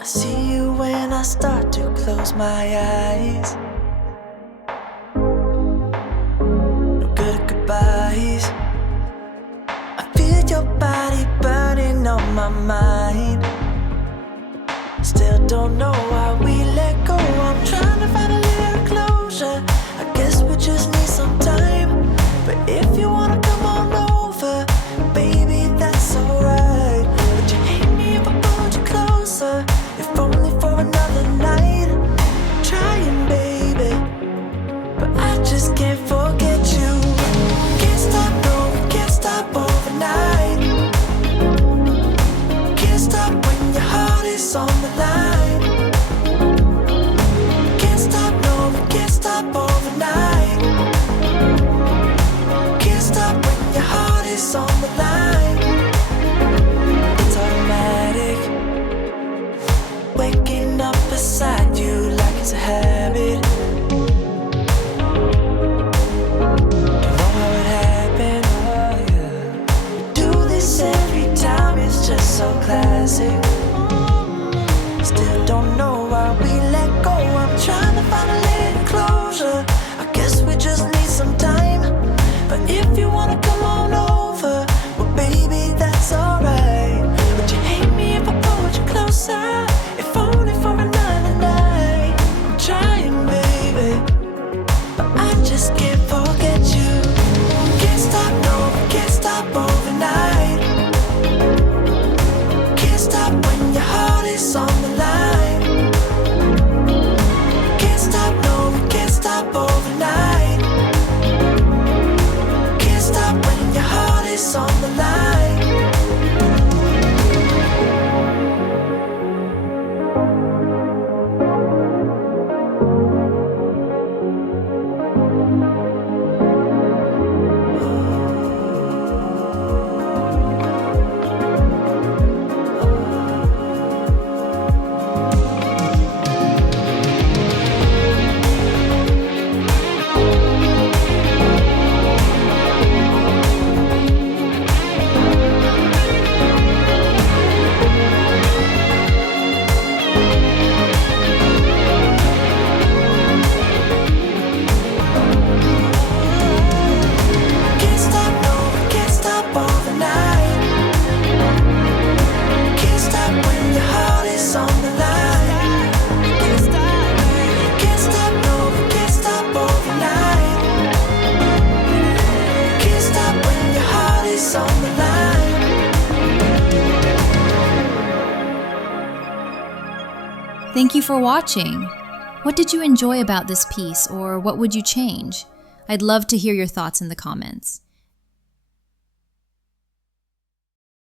I see you when I start to close my eyes. No good at goodbyes. I feel your body burning on my mind. Still don't know why we let go. I'm trying to find a little closure. I guess we just need some time. But if you wanna come on over, baby, that's alright. Would you hate me if I pulled you closer? If only for another night. I'm trying, baby, but I just can't forget you. Can't stop, no, we can't stop overnight. Can't stop when your heart is on the line. Can't stop, no, we can't stop overnight. Can't stop when your heart is on the line. It's automatic, waking up beside you like it's a habit. Don't know how it happened. We do this every time, it's just so classic. Still don't know why we let go. I'm trying to find a little closure. I guess we just need some time. But if you wanna come on over, well, baby, that's alright. Would you hate me if I pulled you closer? If only for another night. I'm trying, baby, but I just can't forget you. Can't stop, no, we can't stop overnight. Can't stop when your heart is on the line. Can't stop, no, we can't stop overnight. Can't stop when your heart is on the line. Can't stop, no, we can't stop overnight. Can't stop when your heart is on the line. Can't stop, no, we can't stop overnight. Can't stop when your heart is on the line. Thank you for watching. What did you enjoy about this piece, or what would you change? I'd love to hear your thoughts in the comments.